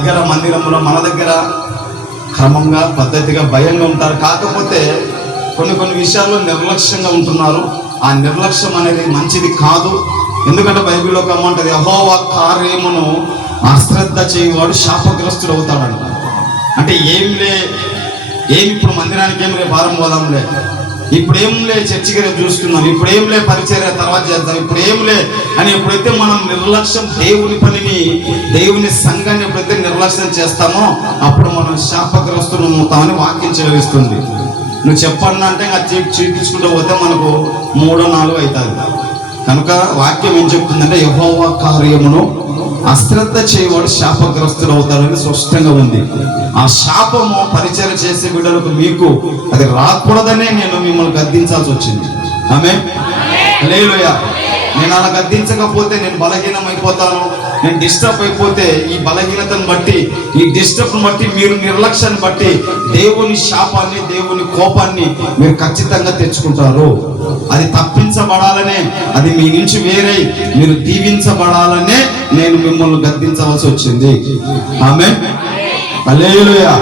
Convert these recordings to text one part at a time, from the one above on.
దగ్గర మందిరంలో మన దగ్గర క్రమంగా పద్ధతిగా భయంగా ఉంటారు. కాకపోతే కొన్ని విషయాల్లో నిర్లక్ష్యంగా ఉంటున్నారు. ఆ నిర్లక్ష్యం అనేది మంచిది కాదు. ఎందుకంటే బైబిల్లో ఒక మాట, యెహోవా కార్యమును అశ్రద్ధ చేయవాడు శాపగ్రస్తుడు అవుతాడంట. అంటే ఏమి ఇప్పుడు మందిరానికి ఏం భారం పోదాంలే, ఇప్పుడు ఏంలే చర్చికి రేపు చూస్తున్నాం, ఇప్పుడు ఏంలే పరిచర్య తర్వాత చేద్దాం, ఇప్పుడు ఏంలే అని ఎప్పుడైతే మనం నిర్లక్ష్యం దేవుని పనిని దేవుని సంఘాన్ని ఎప్పుడైతే నిర్లక్ష్యం చేస్తామో అప్పుడు మనం శాపగ్రస్తులు అవుతామని వాక్యం చెల్లిస్తుంది. నువ్వు చెప్పండి అంటే చూపించుకుంటూ పోతే మనకు 3-4 అవుతుంది. కనుక వాక్యం ఏం చెప్తుందంటే యెహోవా కార్యమును అశ్రద్ధ చేయవాడు శాపగ్రస్తుడు అవుతాడని స్పష్టంగా ఉంది. ఆ శాపము పరిచర్య చేసే బిడ్డలకు మీకు అది రాకూడదనే నేను మిమ్మల్ని గద్దించాల్సి వచ్చింది. ఆమేన్, హల్లెలూయా. నేను అలా గద్దించకపోతే నేను బలహీనం అయిపోతాను, నేను డిస్టర్బ్ అయిపోతే ఈ బలహీనతను బట్టి, ఈ డిస్టర్బ్ను బట్టి, మీరు నిర్లక్ష్యాన్ని బట్టి దేవుని శాపాన్ని, దేవుని కోపాన్ని మీరు ఖచ్చితంగా తెచ్చుకుంటారు. అది తప్పించబడాలనే, అది మీ నుంచి వేరే మీరు దీవించబడాలనే నేను మిమ్మల్ని గద్దించవలసి వచ్చింది. ఆమేన్, హల్లెలూయా,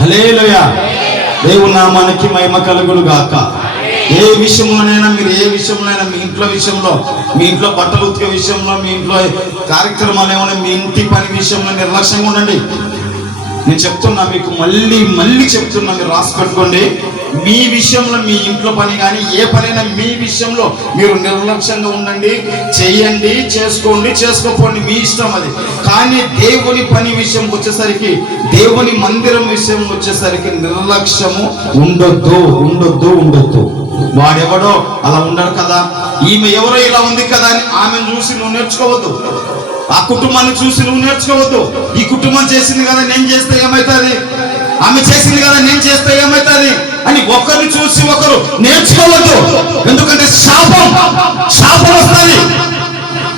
హల్లెలూయా. దేవుని నామానికి మహిమ కలుగును గాక. ఏ విషయంలోనైనా మీరు మీ ఇంట్లో విషయంలో, మీ ఇంట్లో బట్టలు ఉతికే విషయంలో, మీ ఇంట్లో కార్యక్రమాలు ఏమైనా, మీ ఇంటి పని విషయంలో నిర్లక్ష్యంగా ఉండండి. నేను చెప్తున్నా, మీకు మళ్ళీ చెప్తున్నా, మీరు రాసి పెట్టుకోండి. మీ విషయంలో, మీ ఇంట్లో పని కానీ ఏ పనైనా మీ విషయంలో మీరు నిర్లక్ష్యంగా ఉండండి. చేయండి, చేసుకోండి, చేసుకోపోండి, మీ ఇష్టం అది. కానీ దేవుని పని విషయం వచ్చేసరికి, దేవుని మందిరం విషయం వచ్చేసరికి నిర్లక్ష్యము ఉండొద్దు. వాడెవడో అలా ఉండడు కదా, ఈమె ఎవరో ఇలా ఉంది కదా అని ఆమెను చూసి నువ్వు నేర్చుకోవద్దు. ఆ కుటుంబాన్ని చూసి నువ్వు నేర్చుకోవద్దు. ఈ కుటుంబం చేసింది కదా నేను చేస్తే ఏమవుతుంది, ఆమె చేసింది కదా నేను చేస్తే ఏమవుతుంది అని ఒకరిని చూసి ఒకరు నేర్చుకోవద్దు. ఎందుకంటే శాపం వస్తుంది.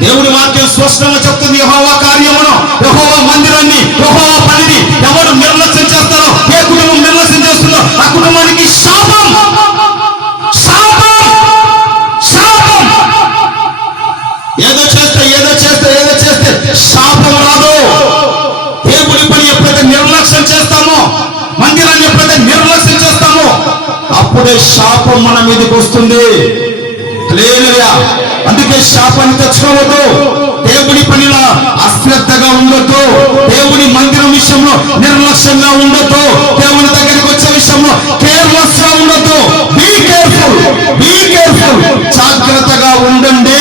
దేవుని వాక్యం స్పష్టంగా చెప్తుంది, యెహోవా కార్యమును, యెహోవా మందిరాన్ని, యెహోవా పనిని ఎవరు నిర్లక్ష్యం చేస్తారో, ఏ కుటుంబం నిర్లక్ష్యం చేస్తుందో ఆ కుటుంబానికి శాపం. ఏదో చేస్తే శాపం రాదు. దేవుని పని ఎప్పుడైతే నిర్లక్ష్యం చేస్తామో, మందిరాన్ని ఎప్పుడైతే నిర్లక్ష్యం చేస్తామో అప్పుడే శాపం మన మీదకి వస్తుంది. హల్లెలూయా. అందుకే శాపాన్ని తెచ్చుకోవద్దు. దేవుని పనిలో అశ్రద్ధగా ఉండొద్దు. దేవుని మందిరం విషయంలో నిర్లక్ష్యంగా ఉండొద్దు. దేవుని దగ్గరికి వచ్చే విషయంలో కేర్లెస్ గా ఉండొద్దు. Be careful. జాగ్రత్తగా ఉండండి.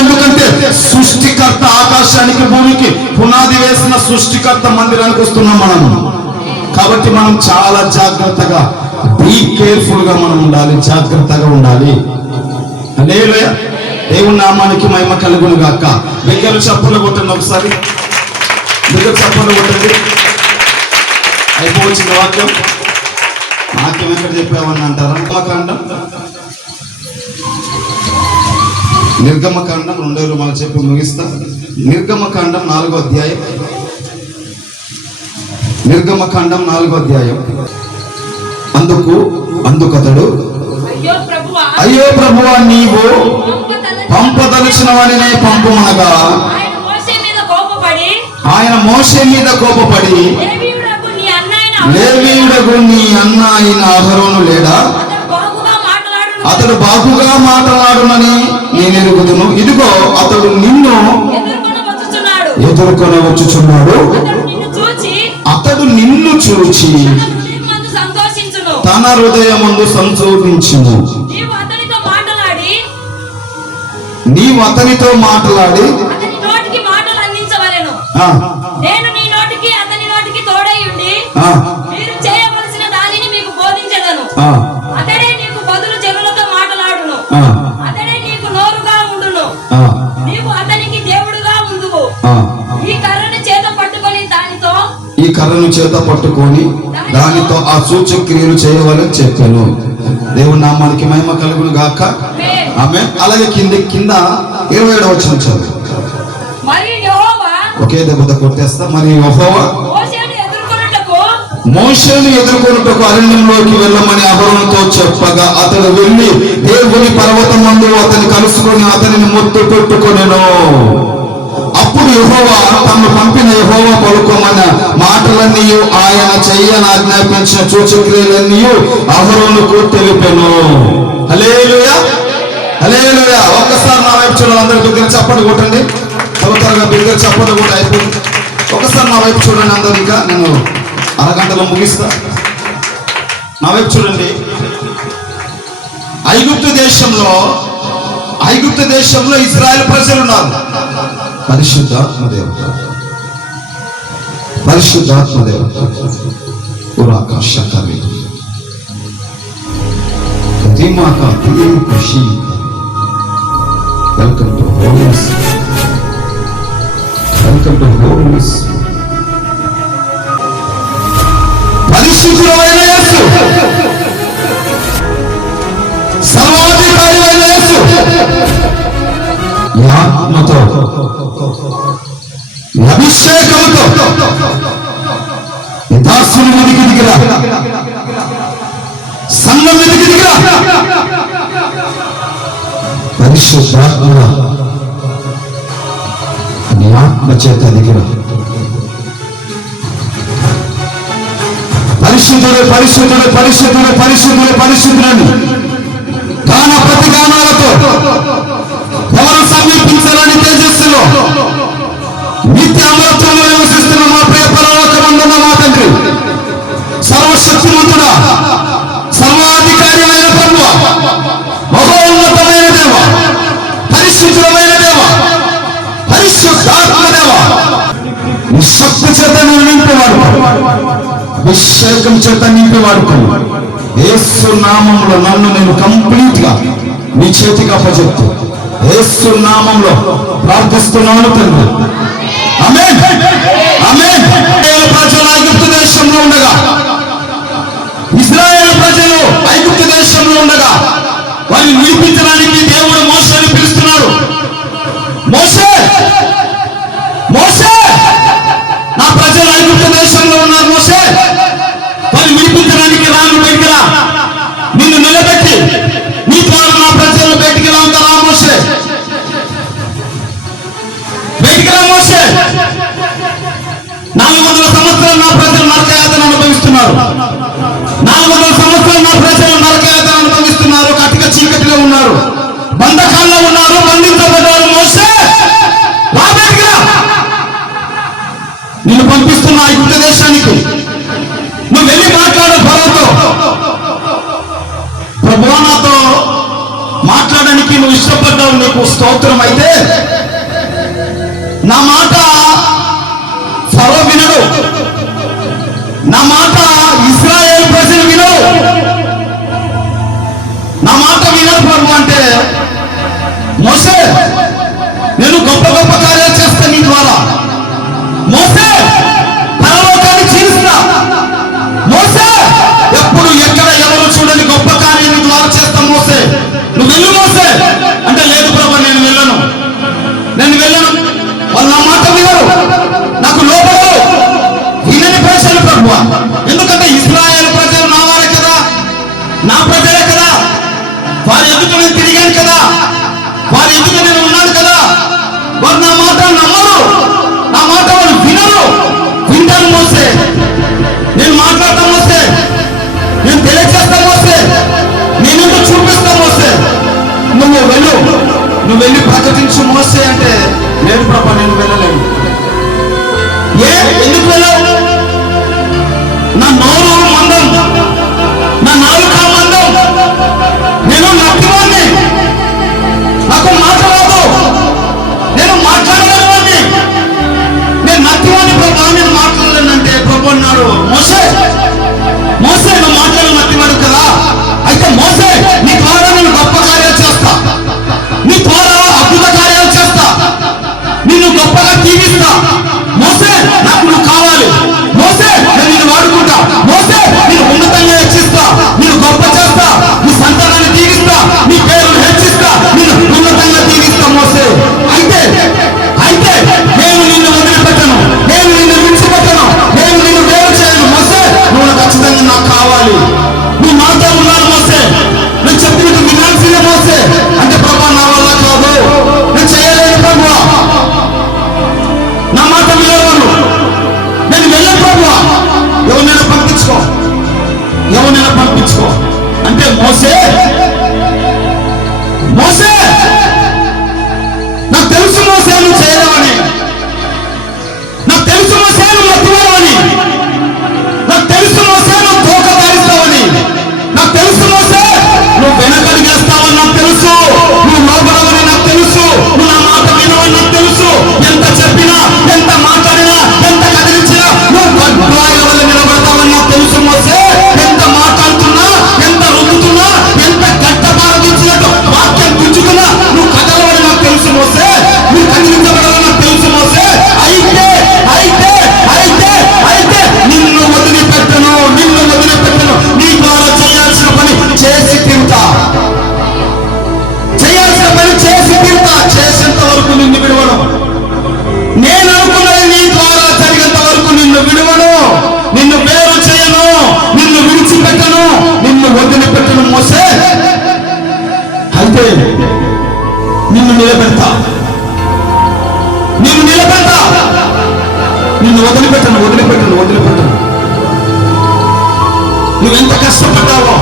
ఎందుకంటే సృష్టికర్త ఆకాశానికి భూమికి పునాది వేసిన సృష్టికర్త మందిరానికి వస్తున్నాం మనం. కాబట్టి మనం చాలా జాగ్రత్తగా, బీ కేర్ఫుల్ గా మనం ఉండాలి, జాగ్రత్తగా ఉండాలి. హల్లెలూయా. దేవుని నామానికి మహిమ కలుగును గాక. దగ్గర చప్పట్లు కొట్టండి, ఒకసారి దగ్గర చప్పట్లు కొట్టండి. అయిపోవచ్చింది వాక్యం ఎక్కడ చెప్పావని అంటారా? నిర్గమకాండం 2 మనం చెప్పి ముగిస్తా. నిర్గమకాండం 4వ అధ్యాయం. నిర్గమకాండం 4వ అధ్యాయం. అందుకతడు, అయ్యో ప్రభువా, నీవు పంపదలచిన వారినే పంపుమనగా ఆయన మోషే మీద కోపపడి, లేవీయుడగు నీ అన్న అయిన అహరోను లేడా, అతడు బాగుగా మాట్లాడునని నేను ఎరుగుదును. ఇదిగో అతడు నిన్ను ఎదుర్కొని వచ్చుచున్నాడు. అతడు నిన్ను చూచి తన హృదయమందు సంతోషించును. నీవు అతనితో మాట్లాడి నేను నీ నోటికి అతని నోటికి తోడై ఉండి మీరు చేయవలసిన దానిని మీకు బోధించెదను. అతడే నీకు బదులు జనులతో మాట్లాడును. అతడే నీకు నోరుగా ఉండును. నీవు అతనికి దేవుడుగా ఉండువు. ఈ కర్రను చేత పట్టుకొని దానితో ఆ సూచక్రియలు చేయవాలని చెప్పాను. దేవుని నామానికి మహిమ కలుగును గాక. ఆమేన్. అలాగే కింద 27వ వచనం చదువు. ఒకే దెబ్బ కొట్టేస్తా. మరి యెహోవా మోషేను ఎదుర్కొనుటకు అరణ్యంలోకి వెళ్ళమని అహరోనుతో చెప్పగా అతడు వెళ్ళి దేవుని పర్వతం మందు అతన్ని కలుసుకొని అతనిని ముద్దు పెట్టుకొనెను. అప్పుడు యెహోవా తమను పంపిన యెహోవా పలుకోమన్న మాటలన్నీ ఆయన చెయ్యని ఆజ్ఞాపించిన సూచక్రియలన్నీ అహరోనుకు తెలిపెను. హల్లెలూయా, హల్లెలూయా. ఒక్కసారి నా వైపు చూడాలి, అందరి దగ్గర చప్పట్లు కొట్టండి, త్వరగా దగ్గర చప్పట్లు కూడా అయిపోయింది. ఒకసారి నా వైపు చూడండి అందరు, ఇంకా నేను అరగంటలో ముగిస్తా. నా వైపు చూడండి. ఐగుప్తు దేశంలో ఇశ్రాయేలు ప్రజలు ఉన్నారు. పరిశుద్ధాత్మ దేవత welcome to holiness, welcome to holiness. పరిశుద్ధమైన యేసు, సర్వాధికారి అయిన యేసు ఈ ఆత్మతో, ఈ అభిషేకంతో ఈ దాసుని మీదికి దిగిరా, సంఘం మీదికి దిగిరా. పరిశుద్ధాత్మ నీ ఆత్మ చేత దిగిరా. పరిశుద్ధుడు పరిశుద్ధుడు పరిశుద్ధుడు పరిశుద్ధుడు పరిశుద్ధులని గాన ప్రతిగానాలతో ఎవరు సమీపించాలని తేజస్సులో నిత్య అమరత్వంలో నివసిస్తున్న మా ప్రియ పరలోకమందున్న మా తండ్రి, సర్వశక్తిమంతుడా, సర్వాధికారి అయిన ప్రభువ, మహోన్నతమైన దేవ, పరిశుద్ధమైన దేవ, పరిశుద్ధాత్మ దేవ, నీ శక్తి చేత నేను నింపేవాడు, అభిషేకం చేత నింపేవాడుకో. యేసు నామంలో నన్ను నేను కంప్లీట్ గా నీ చేతికి అప్పచెప్తూ యేసు నామంలో ప్రార్థిస్తున్నాను తండ్రి. ఆమేన్, ఆమేన్. ప్రజలు ఐగుప్తు దేశంలో ఉండగా, ఇశ్రాయేలు ప్రజలు ఐగుప్తు దేశంలో ఉండగా వారిని విడిపించడానికి దేవుడు మోషేని పిలుస్తున్నాడు. మోషే, మోషే, నా ప్రజలు ఐగుప్తు దేశంలో ఉన్నారు. మోషే, వారిని విడిపించడానికి రాను, బయటికి రా, నిన్ను నిలబెట్టి నీ ద్వారా నా ప్రజలను బయటికి లాగుతారా. మోషే, బయటికి రా. మోషే, 400 సంవత్సరాలు నా ప్రజలు నరకయాతన అనుభవిస్తున్నారు. 400 సంవత్సరాలు నా ప్రజలు నరకయాతన అనుభవిస్తున్నారు. కటిక చీకటిలో ఉన్నారు, బంధకాల్లో ఉన్నారు, బంధించబడ్డారు. మోషే, రా, బయటికి రా. నిన్ను పంపిస్తున్న ఐగుప్తు దేశానికి నువ్వు వెళ్ళి మాట్లాడు ఫరోతో. ప్రభువా, నాతో మాట్లాడడానికి నువ్వు ఇష్టపడ్డావు, నీకు స్తోత్రం. అయితే నా మాట ఫరో వినడు, నా మాట ఇశ్రాయేలు ప్రజలు వినడు, నా మాట వినడు ప్రభు అంటే, మోషే, నేను గొప్ప గొప్ప కార్యాలు చేస్తా నీ ద్వారా. మోషే, పరలోకాన్ని చీలుస్తా. మోషే, ఎప్పుడు ఎక్కడ ఎవరు చూడని గొప్ప కార్యం నీ ద్వారా చేస్తా. మోషే, నువ్వు వెళ్ళు. మోషే అంటే, లేదు ప్రభు, నేను వెళ్ళను, నేను వెళ్ళను. వాళ్ళు నా మాట వినరు, నాకు లోపడరు, వినని ప్రజలు ప్రభు. ఎందుకంటే ఇశ్రాయేలు ప్రజలు నా వారే కదా, నా ప్రజలే కదా, వారి ఎదుట నేను తిరిగాను కదా, వారి ఎదుట నేను ఉన్నాను కదా. వారు నా మాట నమ్మరు, నా మాట వాళ్ళు వినరు. వింటాను మోసే, నేను మాట్లాడతాను మోసే, నేను తెలియజేస్తాను మోసే, నేను చూపిస్తాను మోసే. నువ్వు వెళ్ళు, నువ్వు వెళ్ళి ప్రకటించు మోసే అంటే, లేదు ప్రభా, నేను వెళ్ళలేను. ఎందుకు వెళ్ళావు? నా నోరు మందం, నా నాలుక మందం, నేను నత్తివాణ్ణి, నాకు మాట్లాడదు, నేను మాట్లాడగలవాణ్ణి, నేను నత్తివాణ్ణి ప్రభా, నేను మాట్లాడలేనంటే ప్రభు అన్నాడు, మోసే, మోసే, నువ్వు మాట్లాడు నత్తివాడు కదా. అయితే మోసే, నీ ద్వారా నేను గొప్ప కార్యాలు చేస్తా, నీ ద్వారా అద్భుత కార్యాలు చేస్తా, నిన్ను గొప్పగా దీవిస్తా. మోసే, నాకు నువ్వు కావాలి. మోసే, నేను నిన్ను వాడుకుంటా. మోసే, ఎవరైనా పంపించుకో అంటే మోసే నాకు తెలుసు మోసే నువ్వు చేయలేవని, నాకు తెలుసు మోసే నువ్వు ఎత్తుకోవని, నాకు తెలుసు మోసే నువ్వు తోకదారిస్తావని, నాకు తెలుసు మోసే నువ్వు వెనకడిగేస్తావని నాకు తెలుసు, నువ్వు లోపడవని నాకు తెలుసు, నువ్వు నా మాట వినవని నాకు తెలుసు. ఎంత చెప్పినా, ఎంత మాట్లాడినా, ఎంత కదిలించినా నువ్వు గడ్డాయిల వల్ల నిలబడతావని నాకు తెలుసు మోసే. ఎంత మాట్లాడుతున్నా, ఎంత రుద్దుతున్నా, ఎంత గడ్డ పారదించినట్టు వాక్యం గుంజుకున్నా నువ్వు కదలవని నాకు తెలుసు మోసే, నువ్వు కదిలించబడవని నాకు తెలుసు మోసే. అయితే అయితే అయితే అయితే నిన్ను వదిలిపెట్టను, నిన్ను వదిలిపెట్టను. నీ ద్వారా చేయాల్సిన పని చేసి తీరుతా, చేయాల్సిన పని చేసి తీరుతా. చేసేంత వరకు నిన్ను విడవను. నేను అనుకున్నది నీ ద్వారా జరిగేంత వరకు నిన్ను విడవను, నిన్ను వేరు చేయను, నిన్ను విడిచిపెట్టను, నిన్ను వదిలిపెట్టను మోసే. అయితే నిన్ను నిలబెడతా, నిన్ను నిలబెడతా, నిన్ను వదిలిపెట్టను, వదిలిపెట్టను, వదిలిపెట్టను. నువ్వెంత కష్టపడ్డావో,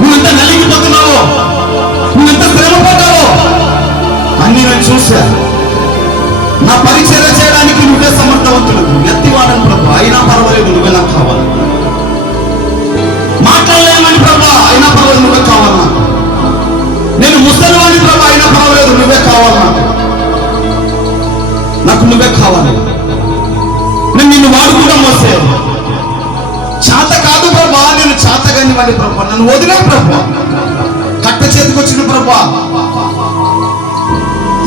నువ్వెంత నలిగిపోతున్నావో, నువ్వెంత శ్రమ పడ్డావో అన్ని నేను చూసా. నా పరిచర్య చేయడానికి నువ్వే సమర్థవంతుడు, ఎత్తివాడని ప్రభు, అయినా పర్వాలేదు నువ్వే నాకు కావాలి. మాట్లాడలేమని ప్రభు, అయినా పర్వాలేదు నువ్వే కావాలి నాకు. నేను ముసలివాణి ప్రభు, అయినా పర్వాలేదు నువ్వే కావాలి నాకు. నాకు నువ్వే కావాలి. నేను నిన్ను వాడుకుంటా మోసే. చేత కాదు ప్రభు, నేను చేతగాని వాడి ప్రభు, నన్ను వదిలే ప్రభు. కట్ట చేతికి వచ్చిన ప్రభు,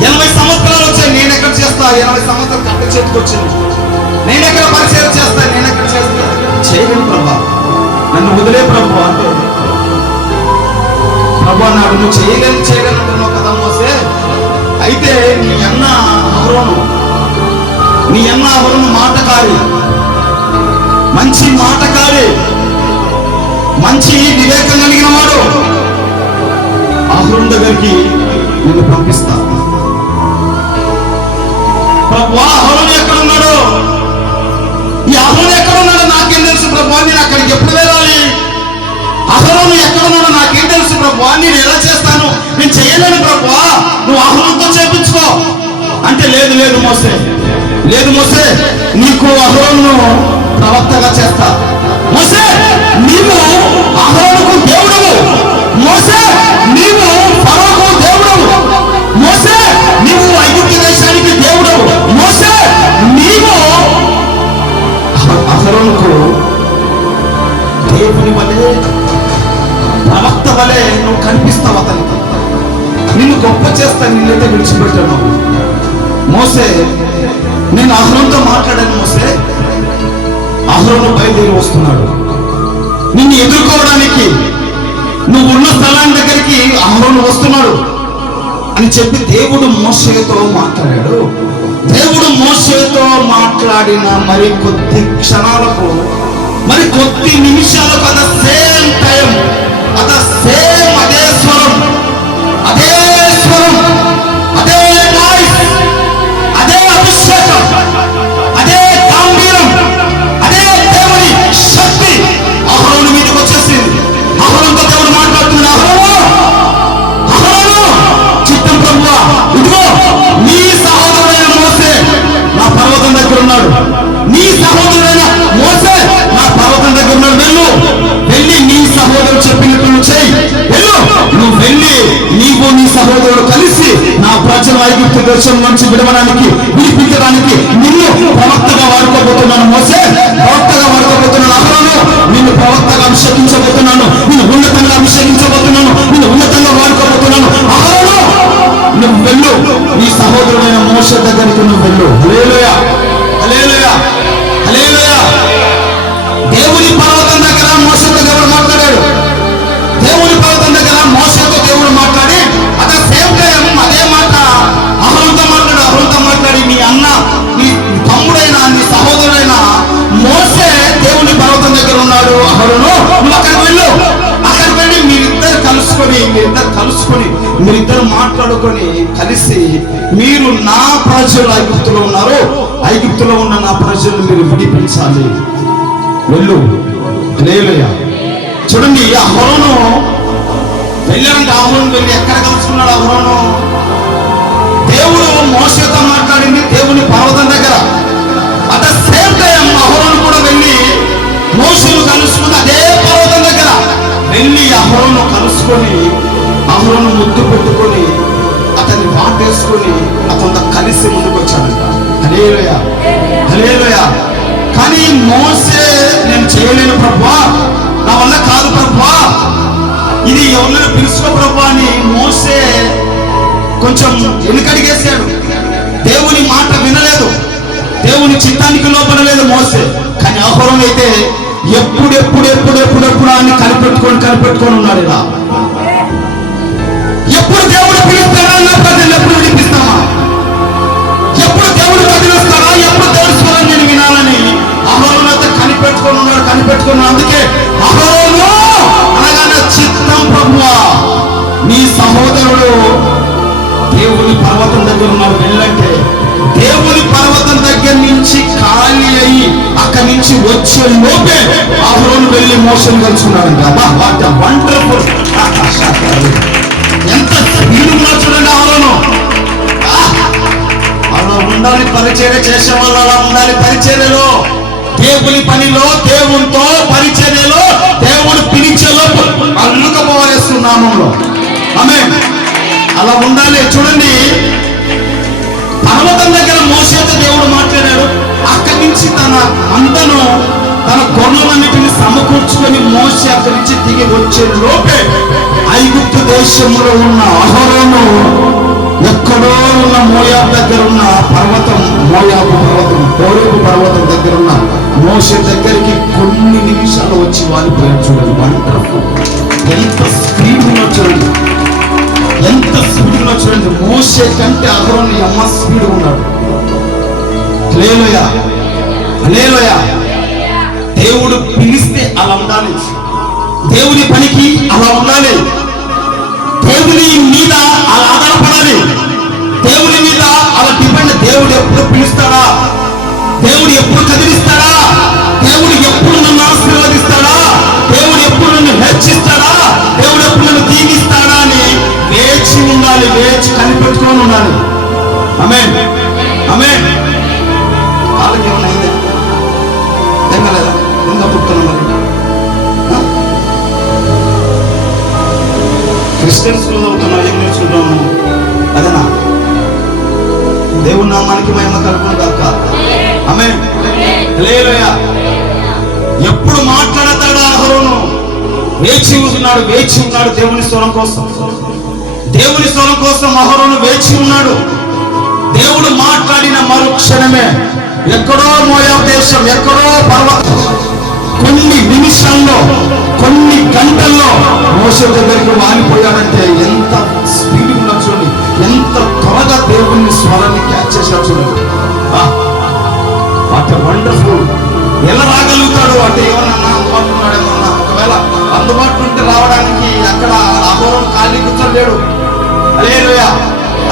80 సంవత్సరాలు వచ్చాయి, నేను ఎక్కడ చేస్తా? 80 సంవత్సరాలు కట్ట చేతికి వచ్చింది, నేను ఎక్కడ పరిచయం చేస్తా? నేను ఎక్కడ చేస్తా? చేయలేను ప్రభా, నన్ను వదిలే ప్రభు అంటే ప్రభు అన్నాడు. నువ్వు చేయలేను అంటున్నావు కదా మోసే. అయితే నీ అన్న అహరోను మాటకారి, మంచి మాటకారి, మంచి వివేకం కలిగిన వాడు. అహరోను దగ్గరికి నిన్ను పంపిస్తా. ప్రభు అహరోను ఎక్కడున్నాడు? ఈ అహరోను ఎక్కడున్నాడో నాకేం తెలుసు ప్రభు, నేను అక్కడికి ఎప్పుడు వెళ్ళాలి? అహరోను ఎక్కడున్నాడో నాకేం తెలుసు ప్రభు, నేను ఎలా చేస్తాను? నేను చేయలేను ప్రభు, నువ్వు అహరోనుతో చేపించుకో అంటే లేదు లేదు మోసే, లేదు మోసే, నీకు అహరోను ప్రవక్తగా చేస్తా. మోసే నీవు అహరోనుకు దేవుడవు, మోసే నీవు ఫరోకు దేవుడవు, మోసే నీవు ఐగుప్తు దేశానికి దేవుడవు, మోసే నీవు అహరోనుకు దేవుని వలె ప్రవక్త వలె నువ్వు కనిపిస్తావు. అతనికి నిన్ను గొప్ప చేస్తా, నిన్నైతే విడిచిపెట్టాను. మోసే నేను అహరోనుతో మాట్లాడాను. మోసే అహరోను బయలుదేరి వస్తున్నాడు నిన్ను ఎదుర్కోవడానికి, నువ్వు ఉన్న స్థలాన్ని దగ్గరికి అహరోను వస్తున్నాడు అని చెప్పి దేవుడు మోషేతో మాట్లాడాడు. దేవుడు మోషేతో మాట్లాడిన మరి కొద్ది క్షణాలకు, మరి కొద్ది నిమిషాలకు, అదే సేమ్ టైం, అదే సేమ్, అదే స్వరం, అదే స్వరం, అదే వాయిస్, అదే అభిషేకం, అదే గంభీరం, అదే దేవుని శక్తి అహరోను మీదకి వచ్చేసింది. అహరోనుతో దేవుడు మాట్లాడుతున్నాడు. అహరోను చిత్తం ప్రభువా, ఇదిగో నీ సహోదరుడైన మోసే నా పర్వతం దగ్గర ఉన్నాడు, నీ సహోదరుడైన మోసే నా పర్వతం దగ్గర ఉన్నాడు. వెళ్ళి నీ సహోదరుడు చెప్పినట్టు నువ్వు చేయి. నువ్వు వెళ్ళి నీవు నీ సహోదరుడు కలిసి నా ప్రజలు ఐగుప్తు దేశం నుంచి విడిపించడానికి నిన్ను ప్రవక్తగా వాడుకోబోతున్నాను మోసే, ప్రవక్తగా వాడుకోబోతున్నాను. అహరోను నిన్ను ప్రవక్తగా అభిషేకించబోతున్నాను, నిన్ను ఉన్నతంగా అభిషేకించబోతున్నాను, నిన్ను ఉన్నతంగా వాడుకోబోతున్నాను. అహరోను నువ్వు వెళ్ళు, నీ సహోదరుడైన మోసే దగ్గరికి నువ్వు వెళ్ళు. హల్లెలూయా, హల్లెలూయా, హల్లెలూయా. దేవుని పర్వతం దగ్గర మోసేతో దేవుడు మాట్లాడాడు. దేవుని పర్వతం దగ్గర మోసేతో దేవుడు మాట్లాడి అదే సేమ్ టైం అదే మాట అహరోనుతో మాట్లాడి నీ అన్న, నీ తమ్ముడైన, నీ సహోదరుడైన మోసే దేవుని పర్వతం దగ్గర ఉన్నాడు. అహరోను నువ్వు అక్కడికి వెళ్ళు, అక్కడికి వెళ్ళి మీరిద్దరు కలుసుకొని మాట్లాడుకొని కలిసి మీరు నా ప్రజలు ఐగుప్తులో ఉన్నారు, ఐగుప్తులో ఉన్న నా ప్రజలు మీరు విడిపించాలి. వెళ్ళు. హల్లెలూయా. చూడండి, అహరోను వెళ్ళాడంటే అహరోను వెళ్ళి ఎక్కడ కలుసుకున్నాడు? అహరోను దేవుడు మోషేతో మాట్లాడింది దేవుని పర్వతం దగ్గర. అట్ ద సేమ్ టైం అహరోను కూడా వెళ్ళి మోషేను కలుసుకుని అదే పర్వతం దగ్గర వెళ్ళి అహరోను కలుసుకొని అహరోను ముద్దు పెట్టుకొని అతన్ని వాటేసుకొని అతనితో కలిసి ముందుకు వచ్చాడంట. హల్లెలూయా, హల్లెలూయా. కానీ మోసే నేను చేయలేను ప్రభువా, నా వల్ల కాదు ప్రభువా, ఇది ఎవరినైనా పిలుచుకో ప్రభువా అని మోసే కొంచెం వెనుకడిగేశాడు. దేవుని మాట వినలేదు, దేవుని చిత్తానికి లోపడలేదు మోసే. కానీ అహరోను అయితే ఎప్పుడెప్పుడు అని కనిపెట్టుకొని ఉన్నాడు. ఇలా ఎప్పుడు దేవుడు పిలుస్తాడా అన్న ప్రజలు ఎప్పుడు వినిపిస్తామా? ఎప్పుడు దేవుడు కదిలిస్తాడా? ఎప్పుడు దేవుడి స్వరం నేను వినాలని అహరోను అయితే కనిపెట్టుకొని ఉన్నాడు. అందుకే అహరోను అనగానే చిత్తం ప్రభువా, నీ సహోదరుడు దేవుని పర్వతం దగ్గర ఉన్నాడు వెళ్ళంటే దేవుని పర్వతం దగ్గర నుంచి ఖాళీ అయ్యి అక్కడి నుంచి వచ్చే లోపే అహరోను వెళ్ళి మోషన్ కలుసుకున్నాడంట. వండర్ఫుల్, ఎంత స్పీడ్ ఉన్నా చూడండి అహరోను. అలా ఉండాలి, పరిచర్య చేసే వాళ్ళు అలా ఉండాలి. పరిచర్యలో, దేవుని పనిలో, దేవునితో పరిచర్యలో, దేవుడు పిలిచేలో అల్లుకపోవాలేస్తున్నామంలో ఆమేన్. అలా ఉండాలి. చూడండి, పర్వతం దగ్గర మోషేతో దేవుడు మాట్లాడాడు. అక్కడి నుంచి తన గొర్రెలన్నిటిని సమకూర్చుకొని మోషే అక్కడి నుంచి దిగి వచ్చే లోపే ఐగుప్తు దేశంలో ఉన్న అహరోను ఎక్కడో ఉన్న మోయాబు దగ్గర ఉన్న పర్వతం, మోయాబు పర్వతం, హోరేబు పర్వతం దగ్గర ఉన్న మోషే దగ్గరికి కొన్ని నిమిషాలు వచ్చి వాలిపోయాడు. చూడండి, వండర్ఫుల్. ఎంత స్పీడ్ ఉన్నా చూడండి, ఎంత స్పీడ్ ఉన్నా చూడండి. మోషే కంటే అహరోను అమ్మ స్పీడ్ ఉన్నాడు. హల్లెలూయా, హల్లెలూయా. దేవుడు పిలిస్తే అలా ఉండాలి, దేవుని పనికి అలా ఉండాలి, దేవుని మీద అలా ఆధారపడాలి, దేవుని మీద అలా డిపెండ్. దేవుడు ఎప్పుడు పిలుస్తాడా? దేవుడు ఎప్పుడు కదిలిస్తాడా? దేవుడు ఎప్పుడు నన్ను ఆశీర్వదిస్తాడా? దేవుడు ఎప్పుడు నన్ను హెచ్చిస్తాడా? దేవుడు ఎప్పుడు నన్ను దీవిస్తాడా అని వేచి ఉండాలి, వేచి కనిపెట్టుకొని ఉండాలి. ఆమేన్, ఆమేన్. వాళ్ళకి ఏమన్నా అయిందా? ఏం కాలేదా? ఇంకా పుట్టున్నా మరి క్రిస్టియన్ స్కూల్ చదువుతున్నావు, ఏం నేర్చుకుంటాము? అదేనా? దేవుని నామానికి మహిమ కలుగును గాక. ఆమేన్, హల్లెలూయా. ఎప్పుడు మాట్లాడతాడా అహరోను? వేచి ఉన్నాడు దేవుని స్వరం కోసం. దేవుని స్వరం కోసం అహరోను వేచి ఉన్నాడు. దేవుడు మాట్లాడిన మరుక్షణమే ఎక్కడో మోయాబు దేశం, ఎక్కడో పర్వతం, కొన్ని నిమిషాల్లో, కొన్ని గంటల్లో మోషే దగ్గరికి వాలిపోయాడంటే ఎంత స్పీడ్ ఉన్నా చూడండి, ఎంత త్వరగా దేవుని స్వరాన్ని క్యాచ్ చేశాడు చూడండి. What wonderful. ఎలా రాగలుగుతాడు అంటే ఏమన్నా అందుబాటులో ఉన్నాడేమన్నా, ఒకవేళ అందుబాటులో ఉంటే రావడానికి అక్కడ అహరోను ఖాళీ కూర్చోలేడు. హల్లెలూయా.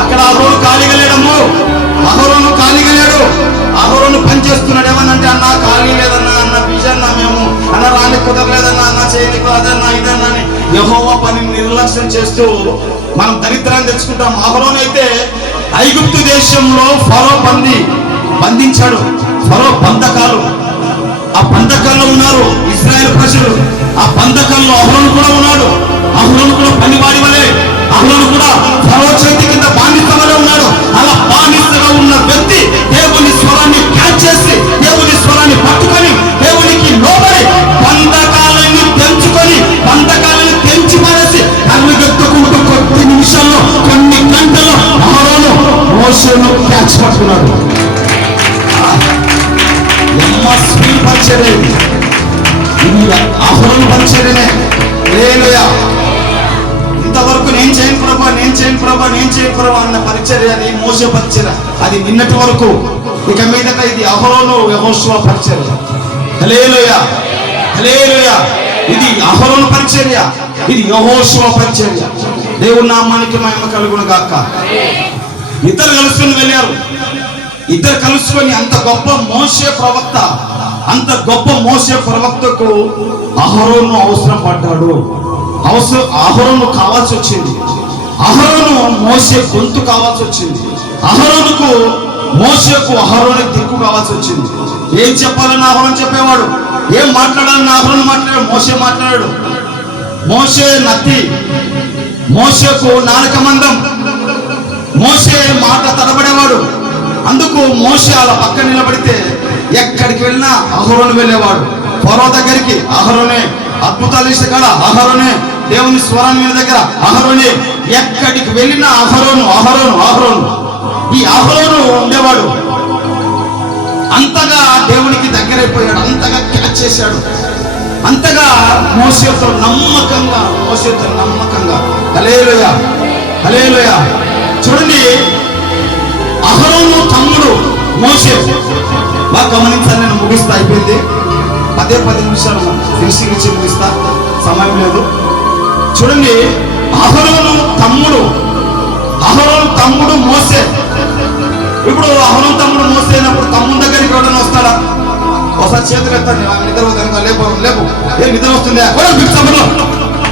అక్కడ అహరోను ఖాళీగా లేడమ్ము, అహరోను ఖాళీగా లేడు. అహరోను పని చేస్తున్నాడు. ఏమన్నంటే అన్న ఖాళీ లేదన్నా, అన్న బిజీ అన్నా, మేము అన్న రాని కుదరలేదన్నా, అన్న చేయనికి అదన్నా ఇదన్నా అని యెహోవా పనిని నిర్లక్ష్యం చేస్తూ మనం దరిద్రాన్ని తెచ్చుకుంటాం. అహరోను అయితే ఐగుప్తు దేశంలో ఫరో బంధించాడు. ఫరో బంధకాలు, ఆ బంధకాల్లో ఉన్నారు ఇశ్రాయేలు ప్రజలు. ఆ బంధకాల్లో అహరోను కూడా ఉన్నాడు. అహరోను కూడా పనివాడి వలె, అహరోను కూడా ఫరో చేతి కింద బానిస వలె ఉన్నాడు. అలా బానిసగా ఉన్న వ్యక్తి దేవుని స్వరాన్ని క్యాచ్ చేసి, దేవుని స్వరాన్ని పట్టుకొని, దేవునికి లోబడి బంధకాలని తెంచుకొని, బంధకాలని తెంచి పారేసి అరుగెత్తుకుంటూ కొద్ది నిమిషాల్లో, కొన్ని గంటల్లో అహరోను మోషేను క్యాచ్ పట్టుకున్నాడు. స్పీడ్ పరిచర్య ఇది, అహరోను పరిచర్యనే. హల్లెలూయా. ఇంతవరకు నేను చేయను ప్రభా అన్న పరిచర్య అది మోషే పరిచర్య, అది నిన్నటి వరకు. ఇక మీదట ఇది అహరోను యెహోషువ పరిచర్య. హల్లెలూయా, హల్లెలూయా. ఇది అహరోను పరిచర్య, ఇది యెహోషువ పరిచర్య. దేవుని నామానికి మహిమ కలుగును గాక. ఇద్దరు కలుసుకొని వెళ్ళారు. ఇద్దరు కలుసుకొని అంత గొప్ప మోషే ప్రవక్త అంత గొప్ప మోసే ప్రవక్తకు అహరోను అవసరం పడ్డాడు. అహరోను కావాల్సి వచ్చింది. అహరోను మోసే గొంతు కావాల్సి వచ్చింది. అహరోనుకు మోసేకు అహరోను దిక్కు కావాల్సి వచ్చింది. ఏం చెప్పాలని అహరోను చెప్పేవాడు, ఏం మాట్లాడాలని అహరోను మాట్లాడాడు, మోసే మాట్లాడాడు. మోసే నత్తి, మోసేకు నాలుక మందం, మోసే మాట తడబడేవాడు. అందుకు మోసే అలా పక్క నిలబడితే ఎక్కడికి వెళ్ళినా అహరోను వెళ్ళేవాడు. ఫరో దగ్గరికి అహరోనే, అద్భుతాలు చేసే కాడ అహరోనే, దేవుని స్వరాన్ని దగ్గర అహరోనే, ఎక్కడికి వెళ్ళినా అహరోను అహరోను అహరోను. ఈ అహరోను ఉండేవాడు. అంతగా దేవునికి దగ్గరైపోయాడు, అంతగా క్యాచ్ చేశాడు, అంతగా మోసేతో నమ్మకంగా హల్లెలూయా హల్లెలూయా. చూడండి, అహరోను తమ్ముడు మోసే. బాగా గమనించాలి, నేను ముగిస్తా, అయిపోయింది 10 నిమిషాలు ఫినిషింగ్ ముగిస్తా, సమయం లేదు. చూడండి, అహరోను తమ్ముడు మోసే. ఇప్పుడు అహరోను తమ్ముడు మోసే అయినప్పుడు తమ్ముడు దగ్గరికి ఎవరైనా వస్తాడా? ఒకసారి చేతులు ఎత్తండి, నిద్ర వద్దా, లేపు లేపు, ఏ నిద్ర వస్తుందా?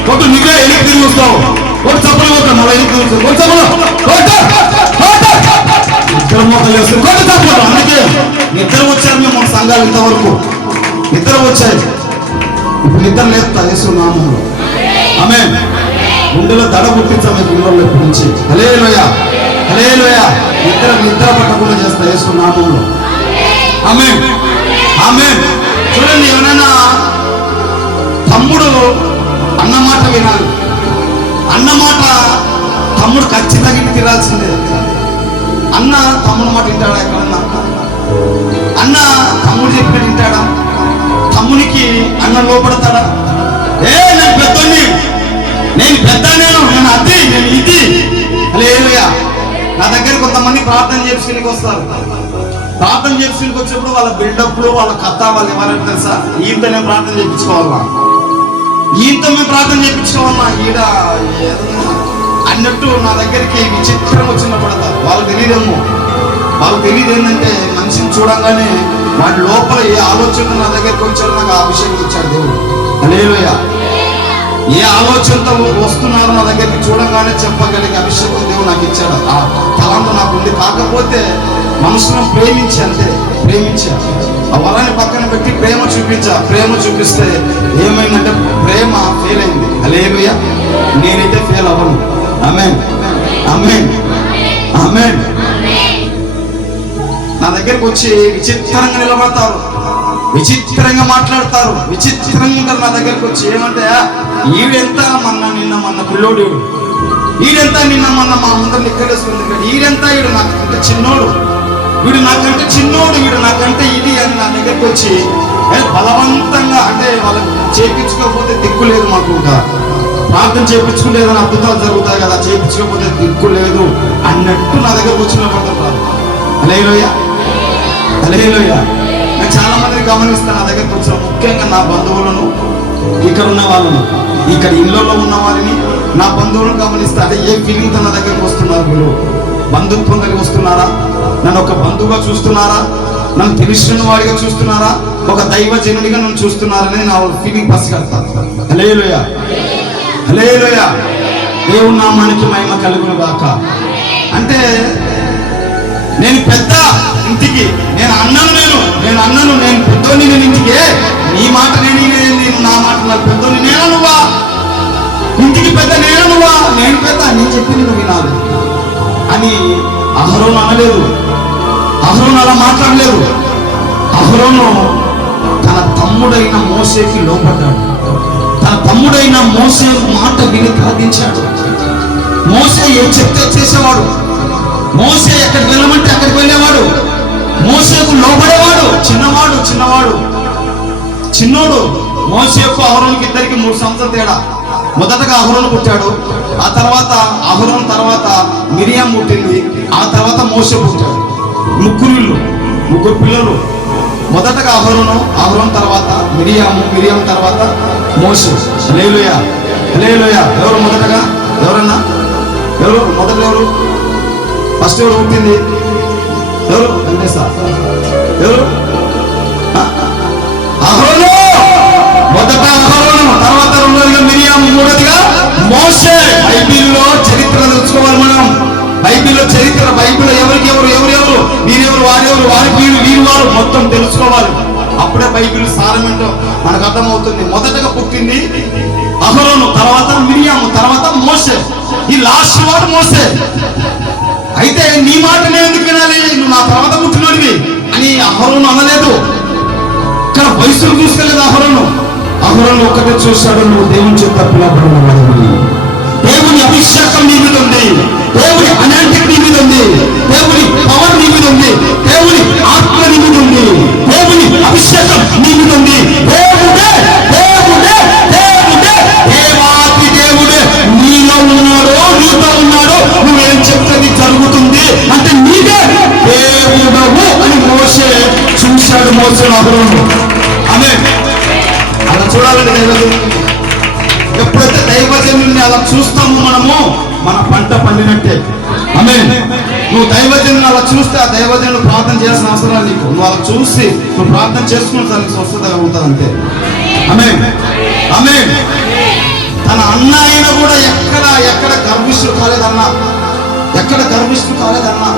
కొట్టు, నిద్ర ఎనికి తిరిగి వస్తావు, కొట్టు చప్పలు కొట్టు, మళ్ళీ ఎనికి తిరిగి వస్తావు, కొట్టు చప్పలు, నిద్ర మొక్కలు వేస్తుంది, కొట్టు చప్పలు. అందుకే నిద్ర వచ్చారు మేము మన సంఘాలు, ఇంతవరకు నిద్ర వచ్చాయి, ఇప్పుడు నిద్ర లేపుతా యేసు నామములో. ఆమేన్. గుండెలో దడ పుట్టించాం మీ గుండెల్లో ఇప్పటి నుంచి. హల్లెలూయా హల్లెలూయా. నిద్ర పట్టకుండా చేస్తా యేసు నామములో. ఆమేన్ ఆమేన్. చూడండి, ఎవరైనా తమ్ముడు అన్నమాట వినాలి. అన్నమాట తమ్ముడు ఖచ్చితంగా ఇంటికి తిరాల్సిందే. అన్న తమ్ముడు మాట వింటాడా? ఎక్కడన్నా అన్న తమ్ముడు చెప్పినట్టు వింటాడా? తమ్మునికి అన్న లోపడతాడా? నేను పెద్దోని, నేను అది, నేను ఇది. హల్లెలూయా. నా దగ్గర కొంతమంది ప్రార్థన చేసుకునికి వస్తారు. ప్రార్థన చేసుకునికి వచ్చినప్పుడు వాళ్ళ బిల్డప్లు, వాళ్ళ కథ, వాళ్ళు ఎవరైనా తెలుసా? ఈయనతో నేను ప్రార్థన చేయించుకోవాలా, ఈయనతో మేము ప్రార్థన చేయించుకోవాలా, ఈడ అన్నట్టు నా దగ్గరికి విచిత్రం వచ్చిన పడతారు. వాళ్ళకి తెలియదేమో, వాళ్ళకి తెలియదు ఏంటంటే మనిషిని చూడంగానే వాడి లోపల ఏ ఆలోచన నా దగ్గరికి వచ్చారో నాకు ఆ విషయం ఇచ్చాడు దేవుడు. హల్లెలూయా. ఏ ఆలోచనతో వస్తున్నారు నా దగ్గరికి చూడంగానే చెప్పగలిగే అభిషేకం దేవుడు నాకు ఇచ్చాడు. ఆ తలంతో నాకు ఉంది. కాకపోతే మనుషులను ప్రేమించా ఆ వరాన్ని పక్కన పెట్టి ప్రేమ చూపిస్తే ఏమైందంటే ప్రేమ ఫెయిల్ అయింది. హల్లెలూయా. నేనైతే ఫెయిల్ అవ్వను. ఆమేన్ ఆమేన్ ఆమేన్. నా దగ్గరికి వచ్చి విచిత్రంగా నిలబడతారు, విచిత్రంగా మాట్లాడతారు, విచిత్రంగా ఉంటారు. నా దగ్గరికి వచ్చి ఏమంటే, ఈడెంత నిన్న కుల్లోడు, ఈడెంత నిన్న మా ముందర నిక్కలేసుకుంది, ఈడెంత, ఈడు నాకంటే చిన్నోడు, వీడు నాకంటే ఇది అని నా దగ్గరికి వచ్చి బలవంతంగా, అంటే వాళ్ళకి చేయించుకోకపోతే దిక్కు లేదు, మాకు ప్రార్థన చేయించుకుంటే ఏదైనా అద్భుతాలు జరుగుతాయి కదా, చేయించుకోకపోతే దిక్కు లేదు అన్నట్టు నా దగ్గరకు వచ్చి నిలబడతారు. హల్లెలూయా హల్లెలూయా. నేను చాలా మందిని గమనిస్తాను నా దగ్గరకు వచ్చిన, ముఖ్యంగా నా బంధువులను, ఇక్కడ ఉన్న వాళ్ళను, ఇక్కడ ఇళ్ళలో ఉన్న వారిని, నా బంధువులను గమనిస్తా. అంటే ఏ ఫీలింగ్తో నా దగ్గరకు వస్తున్నారు? మీరు బంధుత్వం కలిగి వస్తున్నారా? నన్ను ఒక బంధువుగా చూస్తున్నారా? నన్ను తెలిసిన వాడిగా చూస్తున్నారా? ఒక దైవజనుడిగా నన్ను చూస్తున్నారని నా ఫీలింగ్ పసిగడతాను. హల్లెలూయా హల్లెలూయా. దేవుని నామానికి మహిమ కలుగును గాక. అంటే నేను పెద్ద ఇంటికి, నేను పెద్దోని, నేను ఇంటికి, నీ మాట నేను నా మాట నాకు పెద్దోని నేనా నువ్వా? ఇంటికి పెద్ద నేనా నువ్వా? నేను పెద్ద, నేను చెప్పి నేను వినాలి అని అహరోను అనలేదు. అహరోను అలా మాట్లాడలేదు. అహరోను తన తమ్ముడైన మోసేకి లోపడ్డాడు. తన తమ్ముడైన మోసే మాట విని ప్రార్థించాడు. మోసే ఏం చెప్తే చేసేవాడు. మోసే ఎక్కడికి వెళ్ళమంటే అక్కడికి వెళ్ళేవాడు. మోసేకు లోపడేవాడు. చిన్నోడు. మోసేకు అహరోనుకి ఇద్దరికి 3 సంవత్సరాల తేడా. మొదటగా అహరోను పుట్టాడు, ఆ తర్వాత అహరోను తర్వాత మిరియాం పుట్టింది, ఆ తర్వాత మోసే పుట్టాడు. ముగ్గురు పిల్లలు. మొదటగా అహరోను తర్వాత మిరియాం తర్వాత మోసే. హల్లెలూయా హల్లెలూయా. ఎవరు మొదటగా? ఎవరన్నా? ఎవరు ఫస్ట్ ఎవరు పుట్టింది? ఎవరు? వెంకటేశ. ఎవరు? మొదటగా పుట్టింది అహరోను, తర్వాత మిరియాము, తర్వాత మోసే. ఈ లాస్ట్ వాడు మోసే. అయితే నీ మాట నేను ఎందుకు వినాలి, నువ్వు నా తర్వాత పుట్టినోడివి అని అహరోను అనలేదు. ఇక్కడ వయసును చూసుకోలేదు అహరోను. అహరోను ఒక్కటే చూశాడు, నువ్వు దేవుని చేత పిలవబడిన వాడివి, దేవుని అభిషేకం నీ మీద ఉంది, దేవుని అనాంటిక్ నీ మీద ఉంది, దేవుని పవర్ నీ మీద ఉంది, దేవుని ఆత్మ నీ మీద ఉంది, దేవుని అభిషేకం నీ మీద ఉంది. దేవుడే దేవుడే దేవుడే దేవాది దేవుడే నీలో ఉన్నాడో, నీతో ఉన్నాడో, నువ్వేం చెప్తుంది జరుగుతుంది అంటే నీదే దేవుడవు అని మోసే చూశాడు. మోసే అహరోను. ఆమేన్. అలా చూడాలండి దైవజనుని. ఎప్పుడైతే దైవజనుని అలా చూస్తామో మనము, మన పంట పండినట్టే. ఆమేన్. నువ్వు దైవజనుని అలా చూస్తే ఆ దైవజనుడు ప్రార్థన చేయాల్సిన అవసరం నీకు. నువ్వు అలా చూసి నువ్వు ప్రార్థన చేసుకుని దానికి స్వస్థత కలుగుతుంది అంతే. ఆమేన్. ఆమేన్. తన అన్న అయినా కూడా ఎక్కడ గర్విష్ఠుడు కాలేదన్నా, ఎక్కడ గర్విష్ఠుడు కాలేదన్నా,